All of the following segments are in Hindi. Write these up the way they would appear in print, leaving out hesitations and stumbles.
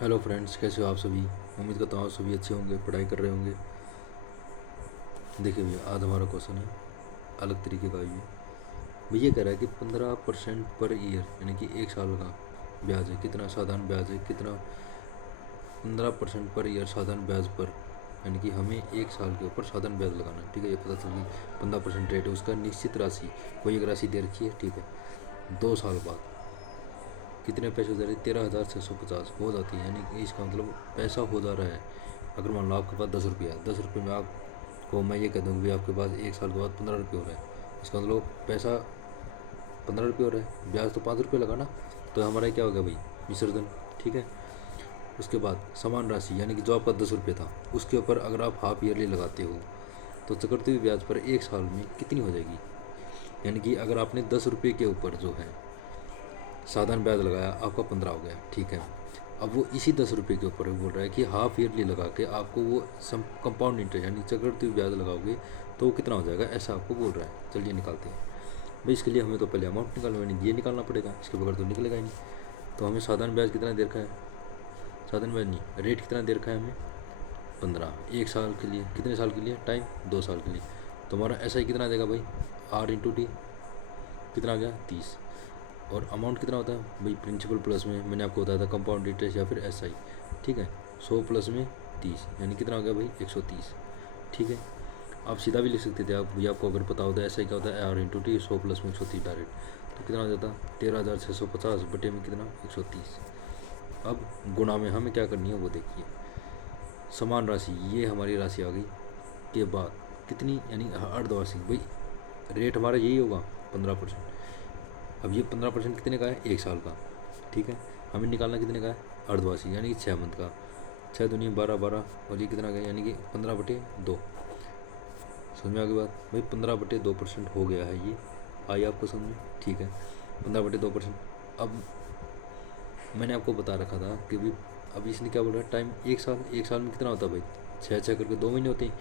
हेलो फ्रेंड्स, कैसे हो आप सभी। उम्मीद करता हूँ आप सभी अच्छे होंगे, पढ़ाई कर रहे होंगे। देखिए भैया, आज हमारा क्वेश्चन है अलग तरीके का। ये भैया कह रहा है कि 15% पर ईयर, यानी कि एक साल का ब्याज है कितना, साधारण ब्याज है कितना। 15% पर ईयर साधारण ब्याज पर, यानी कि हमें एक साल के ऊपर साधारण ब्याज लगाना है। ठीक है, ये पता चल गई 15% रेट है उसका। निश्चित राशि, कोई एक राशि दे रखी है। ठीक है, 2 साल बाद कितने पैसे हो जा रहे हैं, 13,650 हो जाती है। यानी कि इसका मतलब पैसा हो जा रहा है। अगर मान लो आपके पास 10 रुपया है, 10 रुपये में आपको मैं ये कह दूँ कि आपके पास एक साल के बाद 15 रुपये हो रहा है, इसका मतलब पैसा 15 रुपये हो रहा है, ब्याज तो 5 रुपये लगा ना। तो हमारा क्या हो गया भाई, विसर्जन। ठीक है, उसके बाद समान राशि, यानी कि जो आपका 10 रुपये था उसके ऊपर अगर आप हाफ ईयरली लगाते हो तो चक्रवृद्धि ब्याज पर एक साल में कितनी हो जाएगी। यानी कि अगर आपने 10 रुपये के ऊपर जो है साधारण ब्याज लगाया, आपका 15 हो गया। ठीक है, अब वो इसी 10 रुपये के ऊपर बोल रहा है कि हाफ ईयरली लगा के आपको वो सम कंपाउंड इंटरेस्ट यानी चक्रवृद्धि ब्याज लगाओगे तो वो कितना हो जाएगा, ऐसा आपको बोल रहा है। चलिए निकालते हैं भाई। इसके लिए हमें तो पहले अमाउंट निकालना, यानी ये निकालना पड़ेगा, इसके बगैर तो निकलेगा ही नहीं। तो हमें साधारण ब्याज कितना दे रखा है, साधारण ब्याज नहीं, रेट कितना दे रखा है हमें, 15। एक साल के लिए, कितने साल के लिए, टाइम 2 साल के लिए। तो हमारा ऐसा ही कितना देगा भाई, R/T कितना आ गया, 30। और अमाउंट कितना होता है भाई, प्रिंसिपल प्लस में मैंने आपको बताया था कंपाउंड इंटरेस्ट या फिर SI। ठीक है, 100 प्लस में 30, यानी कितना हो गया भाई, 130। ठीक है, आप सीधा भी लिख सकते थे, आप भैया आपको अगर पता होता है SI क्या होता है, R/T 100 प्लस में 130 डायरेक्ट। तो कितना हो जाता, 13,650 बटे में कितना, 130। अब गुणा में हमें क्या करनी है वो देखिए। समान राशि, ये हमारी राशि आ गई के बाद कितनी, यानी अर्धवार्षिक। भाई रेट हमारा यही होगा 15%। अब ये 15% कितने का है, एक साल का। ठीक है, हमें निकालना कितने का है, अर्धवार्षिक, यानी कि 6 मंथ का। 6 दुनिया 12 12, और ये कितना का है, यानी कि 15/2। समझ में आ गई बात भाई, 15/2% हो गया है ये। आई आपको समझ में। ठीक है, 15/2%। अब मैंने आपको बता रखा था कि भाई अब इसने क्या बोल रहा है, टाइम एक साल। एक साल में कितना होता है भाई, 6 6 करके 2 महीने होते हैं,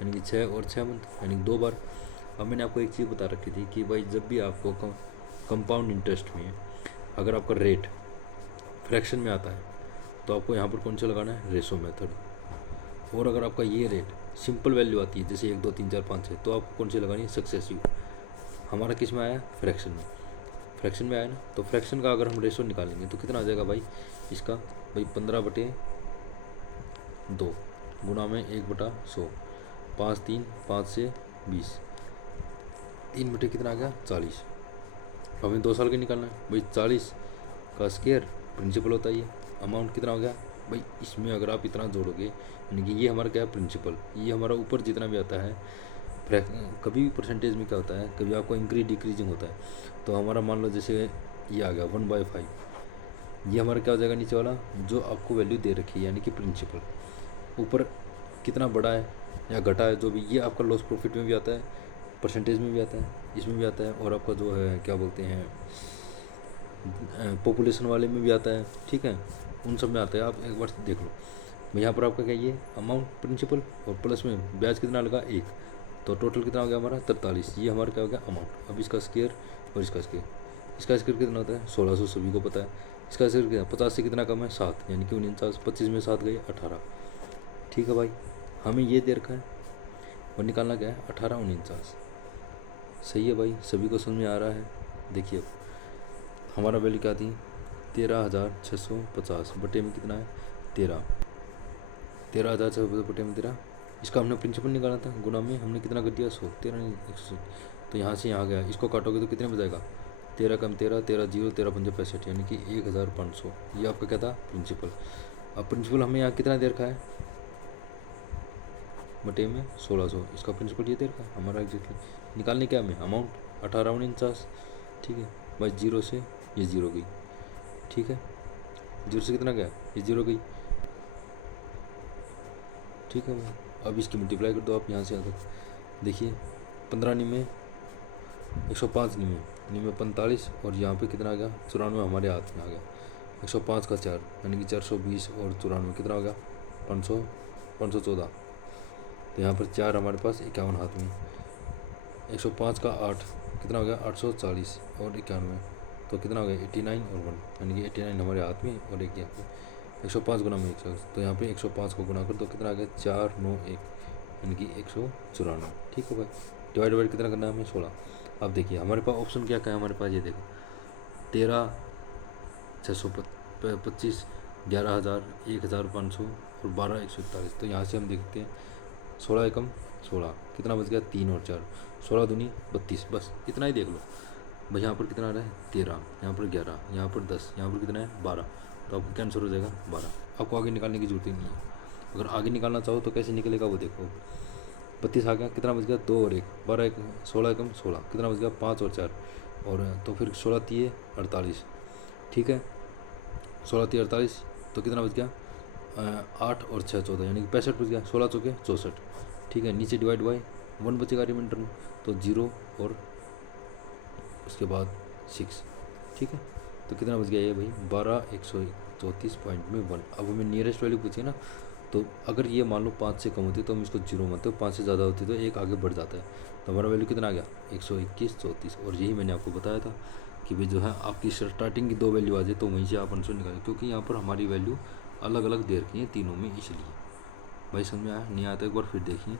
यानी कि 6 और 6 मंथ, यानी कि 2 बार। अब मैंने आपको एक चीज़ बता रखी थी कि भाई जब भी आपको कंपाउंड इंटरेस्ट में अगर आपका रेट फ्रैक्शन में आता है तो आपको यहाँ पर कौन सा लगाना है, रेशो मेथड। और अगर आपका ये रेट सिंपल वैल्यू आती है जैसे 1 2 3 4 5 6, तो आपको कौन सी लगानी है, सक्सेसिव। हमारा किस में आया, फ्रैक्शन में। फ्रैक्शन में आया ना, तो फ्रैक्शन का अगर हम रेशो निकालेंगे तो कितना आ जाएगा भाई इसका, भाई 15/2 गुना में 1/100, 5 3 5 से 20, 3 बटे कितना आ गया, 40। अब हमें 2 साल का निकालना है भाई, 40 का स्क्वायर प्रिंसिपल होता है ये। अमाउंट कितना हो गया भाई, इसमें अगर आप इतना जोड़ोगे, यानी कि ये हमारा क्या है, प्रिंसिपल। ये हमारा ऊपर जितना भी आता है, कभी भी परसेंटेज में क्या होता है, कभी आपको इंक्रीज डिक्रीजिंग होता है। तो हमारा मान लो जैसे ये आ गया 1/5, ये हमारा क्या हो जाएगा, नीचे वाला जो आपको वैल्यू दे रखी है यानी कि प्रिंसिपल। ऊपर कितना बड़ा है या घटा है जो भी, ये आपका लॉस प्रॉफिट में भी आता है, परसेंटेज में भी आता है, इसमें भी आता है, और आपका जो है क्या बोलते हैं पॉपुलेशन वाले में भी आता है। ठीक है, उन सब में आता है, आप एक बार देख लो। यहाँ पर आपका क्या, ये अमाउंट प्रिंसिपल और प्लस में ब्याज कितना लगा, 1। तो टोटल कितना हो गया हमारा, 43। ये हमारा क्या हो गया, अमाउंट। अब इसका स्क्वायर और इसका स्क्वायर, इसका स्क्वायर कितना होता है, 1600, सभी को पता है। इसका स्क्वायर कितना, 50 से कितना कम है, 7, यानी कि 49। 25 में 7 गए 18। ठीक है भाई, हमें ये दे रखा है और निकालना क्या है, 18 49। सही है भाई, सभी को समझ में आ रहा है। देखिए अब हमारा वैल्यू क्या थी, 13,650 बटे में कितना है, 13। 13,650 बटे में 13। इसका हमने प्रिंसिपल निकाला था, गुना में हमने कितना कर दिया, 100। 13 नहीं 100। तो यहाँ से यहाँ गया, इसको काटोगे तो कितने बजाएगा, 13 कम 13, 13 जीरो, 13 पंजे 65, यानी कि 1,500। ये आपका क्या था, प्रिंसिपल। अब प्रिंसिपल हमें यहाँ कितना दे रखा है, बटे में 1600। इसका प्रिंसिपल ये दे रखा है हमारा एग्जैक्टली। निकालने क्या हमें, अमाउंट 18 49। ठीक है भाई, जीरो से ये जीरो गई। ठीक है, जीरो से कितना गया, ये जीरो गई। ठीक है भाई, अब इसकी मल्टीप्लाई कर दो आप यहाँ से यहाँ तक। देखिए 15 निमे 105, निमे 45, और यहाँ पे कितना आ गया, 94 हमारे हाथ में आ गया। 105 का 4, यानी कि 420, और 94 कितना हो गया, 500 514। तो यहाँ पर 4 हमारे पास 51 हाथ में। 105 का 8 कितना हो गया, 840 और 91, तो कितना हो गया, 89 और 1, यानी कि 89 हमारे हाथ में और एक यहाँ पे 105 गुना में 100, तो यहाँ पे 105 को गुना कर तो कितना आ गया 491, यानी कि 194। ठीक है भाई, डिवाइड बाई कितना करना है हमें 16। अब देखिए हमारे पास ऑप्शन क्या क्या है, हमारे पास ये देखो 13,625, 11,000, 1,500 और 12,141। तो यहाँ से हम देखते हैं 16 एकम 16 कितना बच गया 3 और 4, 16 दूनी 32, बस इतना ही देख लो भाई। यहाँ पर कितना आ रहा है 13, यहाँ पर 11, यहाँ पर 10, यहाँ पर कितना है 12, तो आपको कैंसिल हो जाएगा 12। आपको आगे निकालने की जरूरत ही नहीं है। अगर आगे निकालना चाहो तो कैसे निकलेगा वो देखो। 32 आ गया, कितना बच गया 2 और 1, 12 एक 16 एकम 16, कितना बच गया 5 और 4, और तो फिर 16 तीय 48। ठीक है, 16 तीय 48, तो कितना बच गया 8 और 6 14, यानी कि 65 बच गया। 16 चौके 64। ठीक है, नीचे डिवाइड बाई 1 बचेगा रिमाइंडर में, तो 0 और उसके बाद 6। ठीक है, तो कितना बच गया ये भाई 12,134.1। अब हमें नियरेस्ट वैल्यू पूछिए ना, तो अगर ये मान लो 5 से कम होती है तो हम इसको 0 मानते हो, 5 से ज़्यादा होती है तो एक आगे बढ़ जाता है। तो हमारा वैल्यू कितना आ गया 121.34। और यही मैंने आपको बताया था कि भाई जो है आपकी स्टार्टिंग की 2 वैल्यू आ जाए तो वहीं से आप आंसर निकालें, क्योंकि यहाँ पर हमारी वैल्यू अलग अलग दे रखी है तीनों में, इसलिए भाई समझ में आया नहीं आया तो एक बार फिर देखिए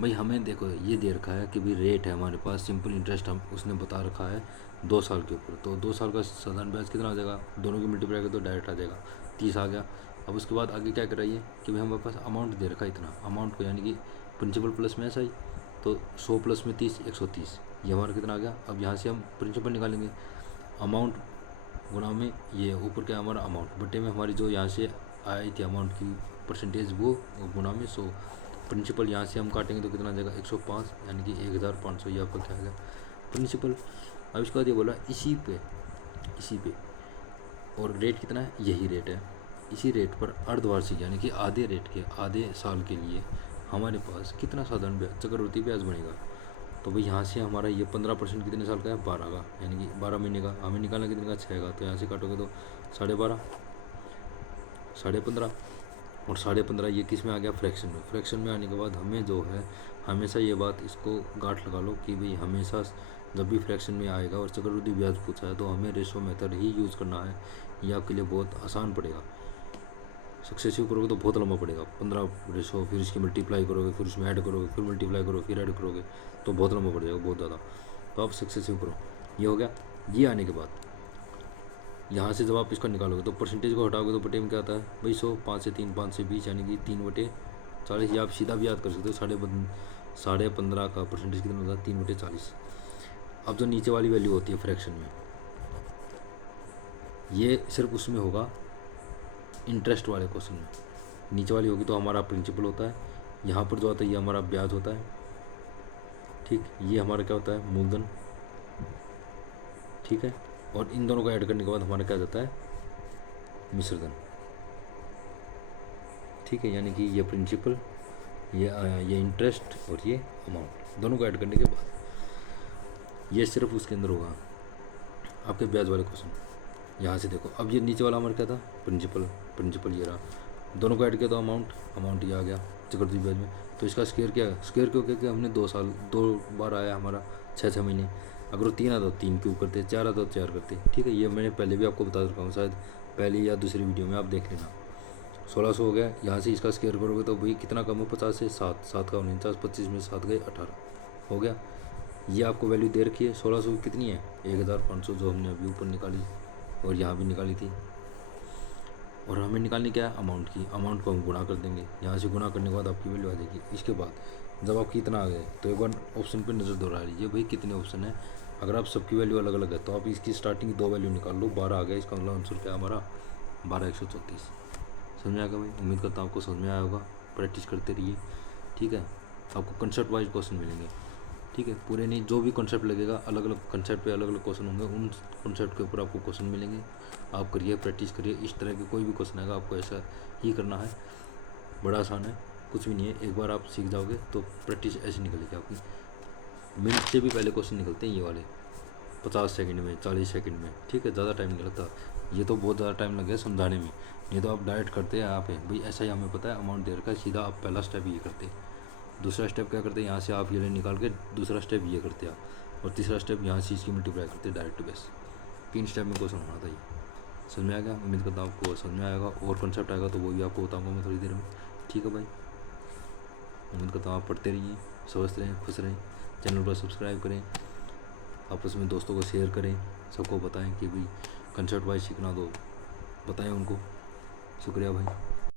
भाई। हमें देखो ये दे रखा है कि भाई रेट है हमारे पास सिंपल इंटरेस्ट, हम उसने बता रखा है 2 साल के ऊपर, तो 2 साल का साधारण ब्याज कितना आ जाएगा, दोनों की मल्टीप्लाई कर तो डायरेक्ट आ जाएगा 30 आ गया। अब उसके बाद आगे क्या कराइए कि भाई हमारे पास अमाउंट दे रखा है इतना, अमाउंट को यानी कि प्रिंसिपल प्लस में ऐसा ही, तो 100 प्लस में 30 130, ये हमारा कितना आ गया। अब यहाँ से हम प्रिंसिपल निकालेंगे, अमाउंट गुना में ये ऊपर क्या हमारा अमाउंट बटे में हमारी जो यहाँ से आई थी अमाउंट की परसेंटेज वो गुना में 100, प्रिंसिपल यहाँ से हम काटेंगे तो कितना आ जाएगा 105, यानी कि 1,500, ये आपका क्या आ गया प्रिंसिपल। अब इसके बाद ये बोला इसी पे और रेट कितना है, यही रेट है, इसी रेट पर अर्धवार्षिक यानी कि आधे रेट के आधे साल के लिए हमारे पास कितना साधारण ब्याज चक्रवृद्धि ब्याज बनेगा। तो भाई यहाँ से हमारा ये 15% कितने साल का है 12 का, यानी कि 12 महीने का, हमें निकालना कितने का 6 का, तो यहाँ से काटोगे तो 12.5, 15.5 और 15.5 ये किस में आ गया फ्रैक्शन में। फ्रैक्शन में आने के बाद हमें जो है हमेशा ये बात इसको गांठ लगा लो कि भाई हमेशा जब भी फ्रैक्शन में आएगा और चक्रवृद्धि ब्याज पूछा है तो हमें रेशो मेथड ही यूज़ करना है, ये आपके लिए बहुत आसान पड़ेगा। सक्सेसिव करोगे तो बहुत लंबा पड़ेगा, 15 रेशो, फिर इसकी मल्टीप्लाई करोगे, फिर उसमें ऐड करोगे, फिर मल्टीप्लाई करोगे, फिर ऐड करोगे, तो बहुत लंबा पड़ जाएगा बहुत ज़्यादा। तो आप सक्सेसिव करो, ये हो गया। ये आने के बाद यहाँ से जब आप इसका निकालोगे तो परसेंटेज को हटाओगे तो बटे में क्या आता है भाई 100, 5 से 3 5 से 20, यानी कि 3/40। ये आप सीधा भी याद कर सकते हो, 15.5 का परसेंटेज कितना होता है 3/40। अब जो नीचे वाली वैल्यू होती है फ्रैक्शन में, ये सिर्फ उसमें होगा इंटरेस्ट वाले क्वेश्चन में, नीचे वाली होगी तो हमारा प्रिंसिपल होता है, यहाँ पर जो आता है ये हमारा ब्याज होता है। ठीक, ये हमारा क्या होता है मूलधन। ठीक है, और इन दोनों को ऐड करने के बाद हमारा क्या जाता है मिश्रधन। ठीक है, यानी कि ये प्रिंसिपल, ये इंटरेस्ट और ये अमाउंट, दोनों को ऐड करने के बाद ये सिर्फ उसके अंदर होगा आपके ब्याज वाले क्वेश्चन। यहाँ से देखो, अब ये नीचे वाला हमारा क्या था प्रिंसिपल ये रहा, दोनों को ऐड किया तो अमाउंट ये आ गया चक्रवृद्धि ब्याज में। तो इसका स्केयर क्या है, स्केयर क्यों क्या हमने 2 साल 2 बार आया हमारा 6 महीने। अगर वो 3 आता तो 3 क्यों करते, 4 आता तो 4 करते। ठीक है, ये मैंने पहले भी आपको बता रखा हूँ, शायद पहली या दूसरी वीडियो में आप देख लेना। 1600 हो गया, यहाँ से इसका स्केयर करोगे तो भाई कितना कम हो 50 से 7 का 49, 25 में 7 गए 18 हो गया। ये आपको वैल्यू दे रखी है 1600 कितनी है 1,500, जो हमने अभी ऊपर निकाली और यहाँ भी निकाली थी। और हमें निकालनी क्या है अमाउंट की, अमाउंट को हम गुणा कर देंगे, यहाँ से गुणा करने के बाद आपकी वैल्यू आ जाएगी। इसके बाद जब आपकी इतना आ गए तो एक बार ऑप्शन पे नज़र दौड़ा लीजिए भाई कितने ऑप्शन है। अगर आप सबकी वैल्यू अलग अलग है तो आप इसकी स्टार्टिंग 2 वैल्यू निकाल लो, 12 आ गया, इसका मतलब आंसर क्या है हमारा 12,134। समझ में आएगा भाई, उम्मीद करता हूँ आपको समझ में आया होगा। प्रैक्टिस करते रहिए, ठीक है। आपको कंसेप्ट वाइज क्वेश्चन मिलेंगे, ठीक है, पूरे नहीं, जो भी कॉन्सेप्ट लगेगा अलग अलग कॉन्सेप्ट पे अलग अलग क्वेश्चन होंगे, उन कॉन्सेप्ट के ऊपर आपको क्वेश्चन मिलेंगे। आप करिए, प्रैक्टिस करिए, इस तरह के कोई भी क्वेश्चन आएगा आपको ऐसा ही करना है। बड़ा आसान है, कुछ भी नहीं है, एक बार आप सीख जाओगे तो प्रैक्टिस ऐसी निकलेगी आपकी। मिनट से भी पहले क्वेश्चन निकलते हैं ये वाले, 50 सेकंड में, 40 सेकंड में, ठीक है, ज़्यादा टाइम नहीं लगता। ये तो बहुत ज़्यादा टाइम लग गया समझाने में, ये तो आप डायरेक्ट करते हैं आप भाई ऐसा ही हमें पता है अमाउंट दे रखा है, सीधा आप पहला स्टेप ये करते हैं। दूसरा स्टेप क्या करते हैं, यहाँ से आप ये निकाल के दूसरा स्टेप ये करते हैं आप, और तीसरा स्टेप यहाँ से इसकी मल्टीप्लाई करते हैं डायरेक्ट बेस। 3 स्टेप में क्वेश्चन होना था ये। समझ में आ गया? उम्मीद करता हूँ आपको समझ में आएगा, और कॉन्सेप्ट आएगा तो वो भी आपको बताऊँगा मैं थोड़ी देर में। ठीक है भाई, उम्मीद करता हूँ आप पढ़ते रहिए, स्वस्थ रहें, खुश रहें। चैनल को सब्सक्राइब करें, आपस में दोस्तों को शेयर करें, सबको बताएं कि भाई कंसेप्ट वाइज सीखना, तो बताएं उनको। शुक्रिया भाई।